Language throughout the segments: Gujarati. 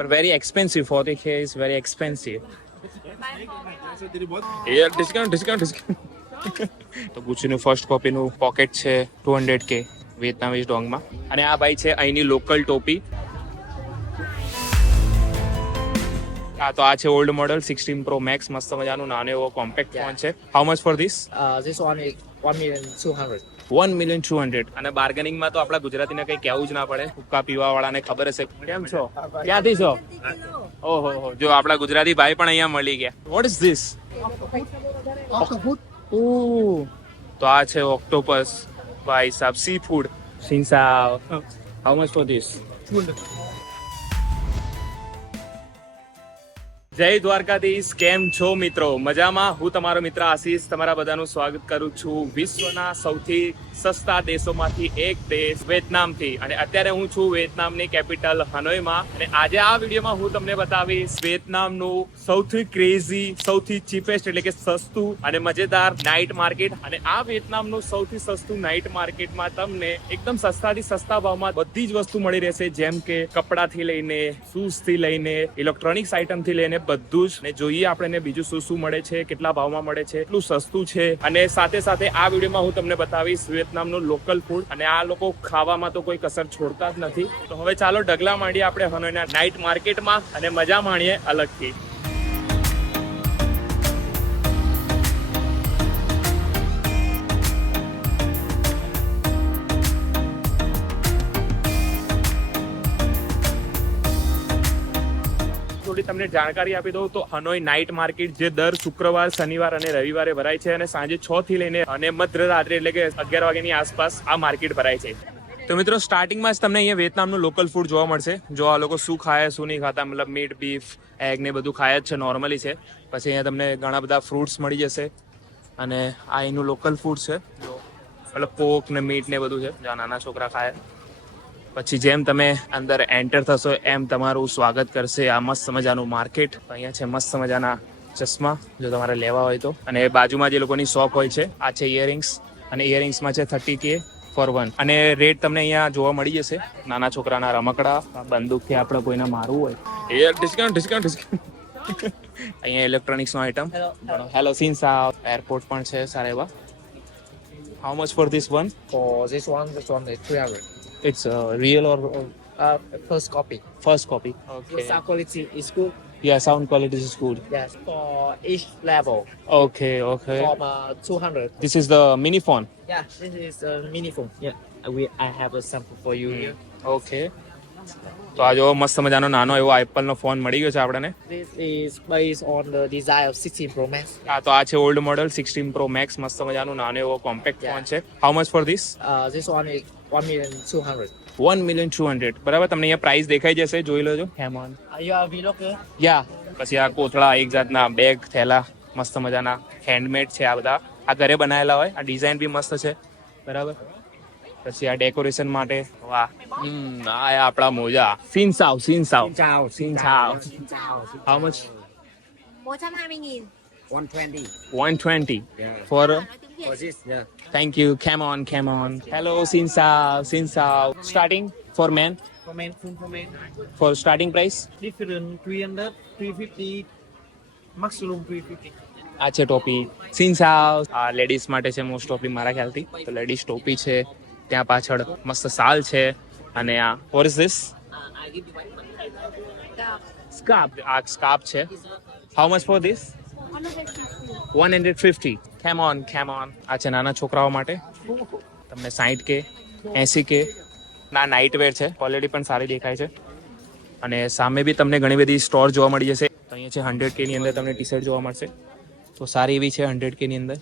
but very expensive. 40k is very expensive. Yeah, discount, discount, discount. તો ગુચીનું ફર્સ્ટ કોપીનું પોકેટ છે ટુ હંડ્રેડ કે વિયેતનામીઝ ડોંગમાં અને આ ભાઈ છે અહીંની લોકલ ટોપી આ તો આ છે old model sixteen pro max મસ્ત મજાનું નાનો એવો કોમ્પેક્ટ ફોન છે how much for this Uh, this one is one million two hundred. One million two hundred અને બાર્ગેનિંગમાં તો આપણા ગુજરાતીને કઈ કહેવું જ ના પડે. હુક્કા પીવા વાળાને ખબર હશે. કેમ છો? ક્યાંથી છો? ઓહો હો જો આપણા ગુજરાતી ભાઈ પણ અહીંયા મળી ગયા. વોટ ઇઝ ધીસ તો આ છે ઓક્ટોપસ. ભાઈ સાહેબ સી ફૂડ સિંસા હાઉ મચ ફોર ધીસ જય દ્વારકાધીશ, કેમ છો મિત્રો? મજામાં? હું તમારો મિત્ર આશીષ તમારા બધાનું સ્વાગત કરું છું વિશ્વના સૌથી સસ્તા દેશોમાંથી એક દેશ વિયેતનામથી. અને અત્યારે હું છું વિયેતનામની કેપિટલ હનોઈમાં. અને આજે આ વિડીયોમાં હું તમને બતાવીશ વિયેતનામનું સૌથી ક્રેઝી, સૌથી ચીપેસ્ટ એટલે કે સસ્તું અને મજેદાર નાઇટ માર્કેટ. અને આ વિયેતનામનું સૌથી સસ્તું નાઇટ માર્કેટમાં તમને એકદમ સસ્તાથી સસ્તા ભાવમાં બધી જ વસ્તુ મળી રહેશે. જેમ કે કપડાથી લઈને, શૂઝથી લઈને, ઇલેક્ટ્રોનિક્સ આઇટમથી લઈને બધું જ. ને જોઈએ આપણે બીજું શું શું મળે છે, કેટલા ભાવમાં મળે છે એટલું સસ્તું છે. અને સાથે સાથે આ વિડીયોમાં હું તમને બતાવીશ વિયેતનામનું લોકલ ફૂડ અને આ લોકો ખાવામાં તો કોઈ કસર છોડતા જ નથી. તો હવે ચાલો ડગલા માંડીએ આપણે હનોઈના નાઇટ માર્કેટમાં અને મજા માણીએ અલગથી. તમને જાણકારી આપી દઉં તો હનોઈ નાઇટ માર્કેટ જે દર શુક્રવાર, શનિવાર અને રવિવારે ભરાય છે અને સાંજે છ થી લઈને અને મધ્યરાત્રે એટલે કે અગિયાર વાગ્યાની આસપાસ આ માર્કેટ ભરાય છે. તો મિત્રો, સ્ટાર્ટિંગમાં જ તમને અહીંયા વિયેતનામનું લોકલ ફૂડ જોવા મળશે. જો આ લોકો શું ખાય, શું નહીં ખાતા, મતલબ મીટ બીફ એગ ને બધું ખાય જ છે નોર્મલી છે. પછી અહીંયા તમને ઘણા બધા ફ્રૂટ્સ મળી જશે. અને આ એનું લોકલ ફૂડ છે. મતલબ પોક ને મીટ ને બધું છે. જ્યાં નાના છોકરા ખાય. પછી જેમ તમે અંદર એન્ટર થશો એમ તમારું સ્વાગત કરશે આ મસ્ત મજાનું માર્કેટ અહીંયા છે મસ્ત મજાના ચશ્મા જો તમારે લેવા હોય તો. અને બાજુમાં જે લોકોની શોપ હોય છે આ છે ઇયરિંગ્સ અને ઇયરિંગ્સમાં છે થર્ટી કે ફોર વન અને રેટ તમને અહીંયા જોવા મળી જશે. નાના છોકરાના રમકડા બંદૂક કે આપણે કોઈને મારવું હોય. એ ડિસ્કાઉન્ટ ડિસ્કાઉન્ટ ડિસ્કાઉન્ટ અહીંયા ઇલેક્ટ્રોનિક્સનો આઇટમ હેલો સિન્સા એરપોર્ટ પણ છે સારા એવા. How much for this one for this one this one is 300 it's a real or Uh, first copy. first copy. Okay. sound quality is good. Yeah, sound quality is good. Yes, for each level, Okay, okay. from uh, 200. This is the mini phone. Yeah, this is a mini phone. Yeah, uh, we I have a sample for you here. Okay તો આ જો મસ્ત મજાનો નાનો એવો Apple નો ફોન મળી ગયો છે આપણને This is based on the design of 16 Pro Max. આ તો આ છે old model 16 Pro Max મસ્ત મજાનો નાનો એવો કોમ્પેક્ટ Yeah. ફોન છે how much for this Uh, this one is one million two hundred. One million two hundred બરાબર? તમને અહીંયા પ્રાઇસ દેખાઈ જશે? જોઈ લેજો. હેમોન Are you a યા પછી આ કોથળા એક જાતના બેગ થેલા મસ્ત મજાના હેન્ડમેડ છે આ બધા. આ ઘરે બનાવેલા હોય. આ ડિઝાઇન બી મસ્ત છે. બરાબર? પછી આ ડેકોરેશન માટે વાહ. હમ આ આપણા મોજા. સીન સાવ સીન સાવ Ciao, Xin chào. How much 120.000 120. One twenty Yeah. For Nói tiếng Việt For this, yeah. Thank you come on come on hello scene સાવ સીન સાવ starting for man Comment, full comment. For starting price Different 300, 350, maximum 350. આ છે ટોપી સીન સાવ આ લેડીઝ માટે છે મોસ્ટ ઓફલી મારા ખ્યાલથી તો લેડીઝ ટોપી છે ત્યાં પાછળ મસ્ત સાલ છે અને આ વોટ ઇઝ ધીસ સ્કાર્પ આ સ્કાર્પ છે how much for this 150 one hundred fifty come on come on આ છે નાના છોકરાઓ માટે તમને સાઠ કે, એસી કે. ના નાઇટ વેર છે. ક્વોલિટી પણ સારી દેખાય છે. અને સામે બી તમને ઘણી બધી સ્ટોર જોવા મળી જશે. તો અહીંયા છે હંડ્રેડ કેની અંદર તમને ટી શર્ટ જોવા મળશે. તો સારી એવી છે હંડ્રેડ કેની અંદર.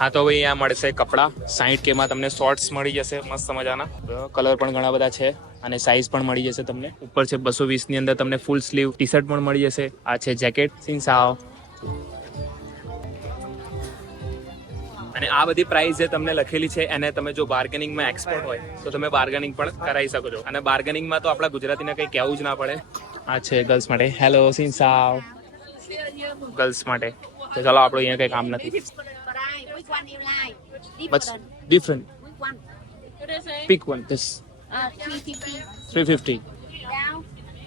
હા, તો ભાઈ, અહીંયા મળશે કપડાં. સાઠ કેમાં તમને શોર્ટ્સ મળી જશે, મસ્ત મજાના. કલર પણ ઘણા બધા છે અને સાઇઝ પણ મળી જશે તમને. ઉપર છે બસો વીસની અંદર તમને ફૂલ સ્લીવ ટી શર્ટ પણ મળી જશે. આ છે જેકેટ સિન્સ આવ અને આ બધી પ્રાઇસ જે તમને લખેલી છે એને તમે જો બાર્ગેનિંગમાં એક્સપર્ટ હોય તો તમે બાર્ગેનિંગ પણ કરાવી શકો છો અને બાર્ગેનિંગમાં તો આપણા ગુજરાતીને કંઈ કહેવું જ ના પડે આ છે ગર્લ્સ માટે હેલો સિન્સાવ ગર્લ્સ માટે તો ચાલો આપણું અહીંયા કંઈ કામ નથી. Different pick one? One Uh, 350. Three fifty Down.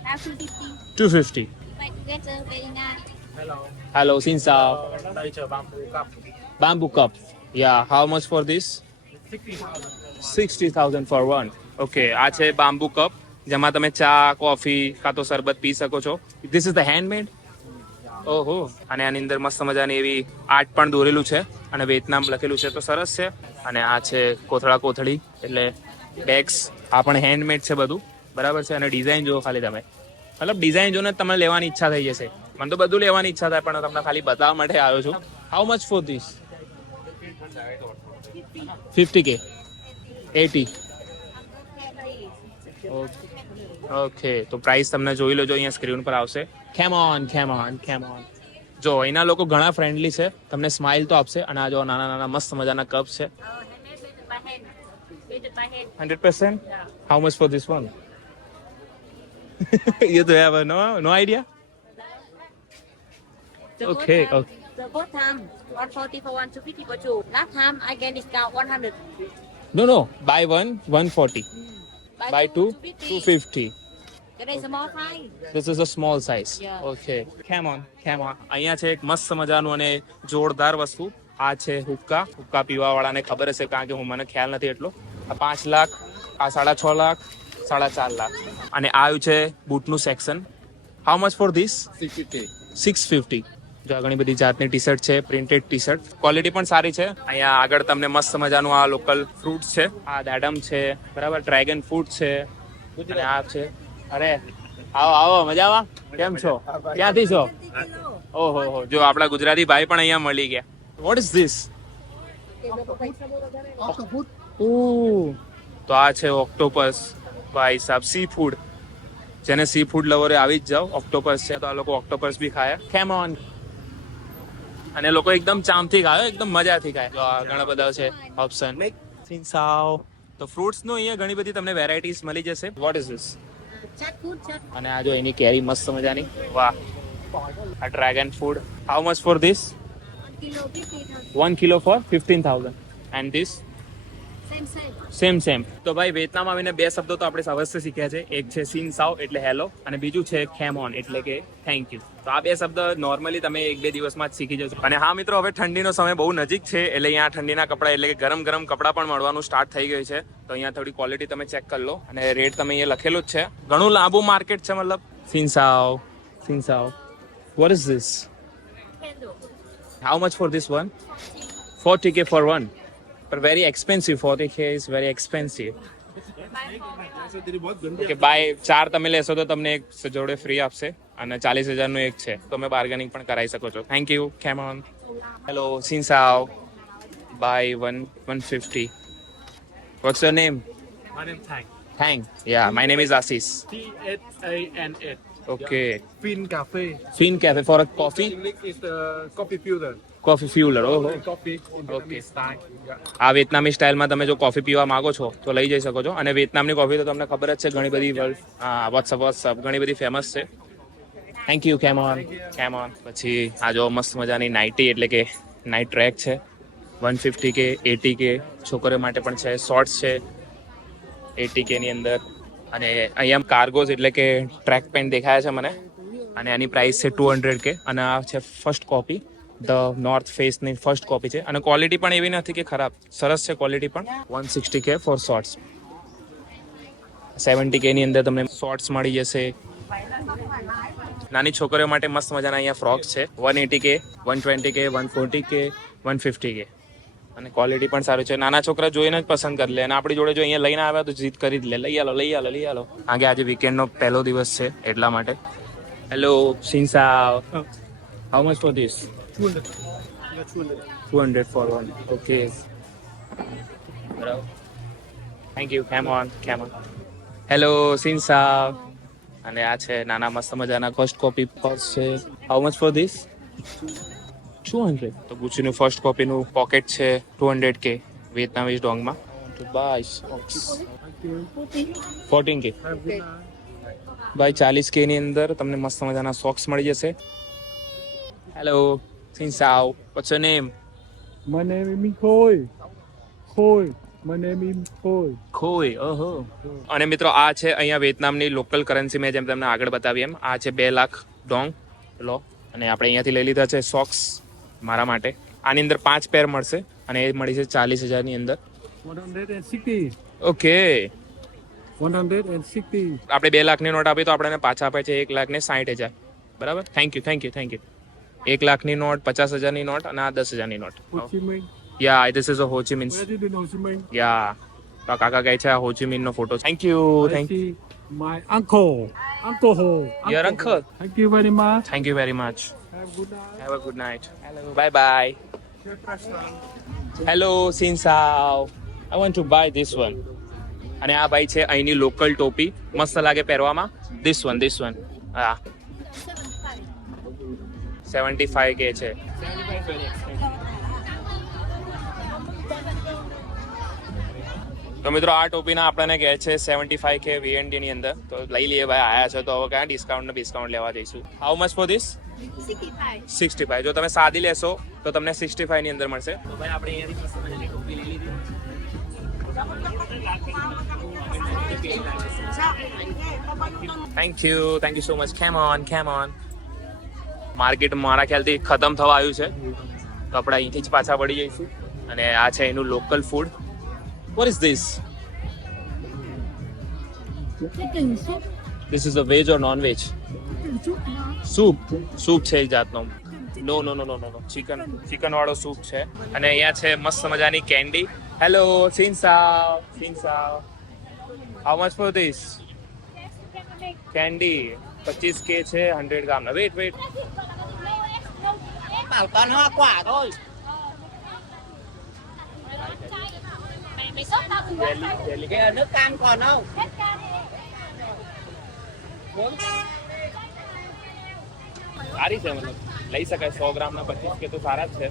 250. Two fifty very nice. Hello sin સાવ đây chờ bamboo cup Bamboo cup. Yeah, how much for this? 60,000 for one. Okay, આ છે બામ્બુ કપ જેમાં તમે ચા કોફી કાં તો શરબત પી શકો છો. ધીસ ઇઝ ધ હેન્ડમેડ ઓહો અને આની અંદર મસ્ત મજાની એવી આર્ટ પણ દોરેલું છે અને વિયેતનામ લખેલું છે તો સરસ છે. અને આ છે કોથળા કોથળી એટલે બેગ્સ આ પણ હેન્ડમેડ છે બધું. બરાબર છે અને ડિઝાઇન જુઓ ખાલી તમે. મતલબ ડિઝાઇન જોને તમને લેવાની ઈચ્છા થઈ જશે. મને તો બધું લેવાની ઈચ્છા થાય પણ તમને ખાલી બતાવવા માટે આવ્યો છું. How much for this fifty કે એટી ઓકે તો પ્રાઇસ તમને જોઈ લેજો અહીંયા સ્ક્રીન પર આવશે. કેમ on come on come on જો અહીંના લોકો ઘણા ફ્રેન્ડલી છે. તમને સ્માઇલ તો આપશે અને આ જો નાના નાના મસ્ત મજાના કપ છે. Hundred percent how much for this one you તો have no no idea okay okay. The first time, 140 for one, 250 for two. Last time I get discount 100. no no buy one 140 buy two 250 That is small size. This is a small size. Yeah. Okay. Come on, come on. અહીંયા છે એક મસ્ત મજાનું અને જોરદાર વસ્તુ આ છે હુક્કા હુક્કા પીવા વાળાને ખબર હશે કારણ કે હું મને ખ્યાલ નથી એટલો આ પાંચ લાખ આ સાડા છ લાખ સાડા ચાર લાખ અને આવ્યું છે બૂટનું section how much for this six fifty ઘણી બધી જાતની ટી શર્ટ છે પ્રિન્ટેડ ટી શર્ટ ક્વોલિટી પણ સારી છે. અહીંયા આગળ તમને મસ્ત મજાનું આ લોકલ ફ્રૂટ છે. આ દાડમ છે, બરાબર? ડ્રેગન ફ્રૂટ છે, અને આ છે. અરે, આવો આવો, મજામાં? કેમ છો? ક્યાંથી છો? ઓહો, હો, જો આપણા ગુજરાતી ભાઈ પણ અહીંયા મળી ગયા. વોટ ઇઝ ધીસ તો આ છે ઓક્ટોપસ ભાઈ સાહેબ સી ફૂડ જેને સી ફૂડ લવરે આવી જ જાઓ ઓક્ટોપસ છે. તો આ લોકો ઓક્ટોપસ બી ખાય. કેમ ઓન અને લોકો એકદમ ચામથી ખાય એકદમ મજાથી ખાય. તો ઘણા બધા છે ઓપ્શન સિંસાવ તો ફ્રૂટ્સનું અહીંયા ઘણી બધી તમને વેરાયટીઝ મળી જશે. What is this. અને આ જો એની કેરી મસ્ત મજાની. વાહ. આ dragon food how much for this One kilo, 50,000. One kilo for fifteen thousand and this. Same same તો ભાઈ વિયેતનામ આવીને બે શબ્દો તો આપણે અવશ્ય શીખ્યા છે. એક છે સિન સાવ એટલે હેલો અને બીજું છે ખેમોન એટલે કે થેન્ક યુ તો આ બે શબ્દ નોર્મલી તમે એક બે દિવસમાં જ શીખી જશો. અને હા મિત્રો હવે ઠંડીનો સમય બહુ નજીક છે એટલે અહીંયા ઠંડીના કપડાં એટલે કે ગરમ ગરમ કપડાં પણ મળવાનું સ્ટાર્ટ થઈ ગયું છે. તો અહીંયા થોડી ક્વોલિટી તમે ચેક કરી લો. અને રેટ તમે અહીંયા લખેલું જ છે. ઘણું લાંબુ માર્કેટ છે મતલબ? સિનસાવ સિનસાવ what is this how much for this one forty કે for one but expensive expensive 40k is very expensive. કે બાય ચાર તમે લેશો તો તમને એક જોડે ફ્રી આપશે અને ચાલીસ હજારનું એક છે તમે બાર્ગેનિંગ પણ કરાવી શકો છો thank you come on hello સિન્સાવ buy one one fifty what's your name thank thank ya my name is Ashish T Fin Cafe. Okay Fin Cafe for a coffee Link is the coffee fueler. Coffee fueler ઓહો coffee Okay. Yeah. આ વિયેતનામી સ્ટાઇલમાં તમે જો કોફી પીવા માંગો છો તો લઈ જઈ શકો છો. અને વિયેતનામની કોફી તો તમને ખબર જ છે ઘણી બધી વર્લ્ડ હા વોટ્સઅપ વોટ્સઅપ ઘણી બધી ફેમસ છે. Thank you come on come on પછી આ જો મસ્ત મજાની નાઇટી એટલે કે નાઇટ ટ્રેક છે. વન ફિફ્ટી કે એટી કે છોકરીઓ માટે પણ છે શોર્ટ્સ છે. એટી કેની અંદર. અને અહીંયા કાર્ગોઝ એટલે કે ટ્રેક પેન્ટ દેખાયા છે મને. અને આની પ્રાઇસ છે ટુ હંડ્રેડ કે અને આ છે ફર્સ્ટ કોપી ધ નોર્થ ફેસની ફર્સ્ટ કોપી છે. અને ક્વોલિટી પણ એવી નથી કે ખરાબ. સરસ છે ક્વોલિટી પણ. વન સિક્સટી કે ફોર શોર્ટ્સ સેવન્ટી કેની અંદર તમને શોર્ટ્સ મળી જશે. નાની છોકરીઓ માટે મસ્ત મજાના અહીંયા ફ્રોક્સ છે. વન એટી કે વન ટ્વેન્ટી કે વન ફોર્ટી કે વન ફિફ્ટી કે અને ક્વોલિટી પણ સારું છે. નાના છોકરા જોઈને જ પસંદ કરી લે અને આપણી જોડે જો અહીંયા લઈને આવ્યા તો જીત કરી જ લે. લઈ આલો લઈ આલો લઈ આલો. આગે આજે વીકેન્ડનો પહેલો દિવસ છે એટલા માટે. Hello સિન્સા how much for this two hundred for one okay બરાબર. Thank you come on come on hello સિન્સા અને આ છે નાના મસ્ત મજાના ફર્સ્ટ કોપી પર્સ છે. How much for this two hundred તો ગુચીનું ફર્સ્ટ કોપીનું પોકેટ છે ટુ હંડ્રેડ કે વિયેતનામીઝ ડોંગમાં ટુ બાય સોક્સ ફોર્ટીન કે ભાઈ ચાલીસ કે ની અંદર તમને મસ્ત મજાના સોક્સ મળી જશે. Hello સિન્સાવ what's your name my name is ખોય ખોય. ખોઈ ઓહો અને મિત્રો આ છે અહીંયા વિયેતનામની લોકલ કરન્સી મેં જેમ તમને આગળ બતાવી એમ. આ છે બે લાખ ડોંગ લો અને આપણે અહીંયાથી લઈ લીધા છે સોક્સ મારા માટે. આની અંદર પાંચ પેર મળશે અને એ મળી છે ચાલીસ હજારની અંદર. ઓકે આપણે બે લાખની નોટ આપી તો આપણને પાછા આપે છે એક લાખ ને સાઠ હજાર. બરાબર? Thank you thank you thank you એક લાખની નોટ પચાસ હજારની નોટ અને આ દસ હજારની note. Yeah this is a you Chi Minh? Yeah તો કાકા કહે છે આ Ho Chi Minh no photo thank you thank you my uncle. Uncle Ho. Your uncle? Thank you very much. Thank you very much have a good night bye bye hello સિન્સાવ I want to buy this one અને આ ભાઈ છે અહીંની લોકલ ટોપી. મસ્ત લાગે પહેરવામાં. ધીસ વન ધીસ વન હા. સેવન્ટી ફાઈવ કે છે. તો મિત્રો, આ ટોપીના આપણને કહે છે સેવન્ટી ફાઈવ કે વીએનડી ની અંદર. તો લઈ લઈએ ભાઈ, આયા છે તો હવે ક્યાં ડિસ્કાઉન્ટ ને ડિસ્કાઉન્ટ લેવા જઈશું. How much for this sixty five. જો તમે સાદી લેશો તો તમને સિક્સટી ફાઈવની અંદર મળશે. તો ભાઈ આપણે અહીંયાથી ટોપી લઈ લીધી. Thank you thank you so much come on come on market મારા ખ્યાલથી ખતમ થવા આવ્યું છે. તો આપણે અહીંથી જ પાછા વળી જઈશું. અને આ છે એનું local food what is this this is a veg or non veg soup. Soup છે એક જાતનો. No no no no no chicken chicken વાળો સૂપ છે. અને અહીંયા છે મસ્ત મજાની કેન્ડી હેલો સિન્સાવ સિન્સાવ how much for this candy પચીસ કે છે hundred ગ્રામના weight weight hoa quả thôi cái nước cam còn không સારી છે, મતલબ લઈ શકાય, સો ગ્રામના પચીસ કે તો સારા જ છે.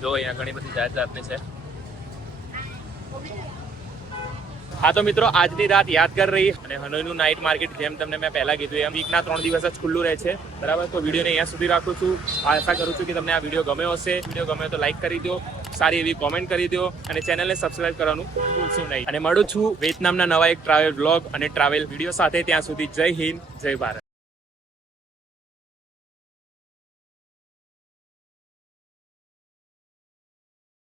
જો અહીંયા ઘણી બધી જાત જાતની છે. હા, તો મિત્રો, આજની રાત યાદગાર રહી અને હનોઈનું નાઇટ માર્કેટ જેમ તમને મેં પહેલા કીધું, એમ વીકના ત્રણ દિવસ જ ખુલ્લું રહે છે. બરાબર? તો વિડીયોને અહીંયા સુધી રાખું છું. આશા કરું છું કે તમને આ વીડિયો ગમ્યો હશે. વીડિયો ગમે તો લાઈક કરી દો, સારી એવી કોમેન્ટ કરી દો અને ચેનલને સબસ્ક્રાઇબ કરવાનું ભૂલશો નહીં. અને મળું છું વિયેતનામના નવા એક ટ્રાવેલ બ્લોગ અને ટ્રાવેલ વીડિયો સાથે. ત્યાં સુધી જય હિન્દ, જય ભારત.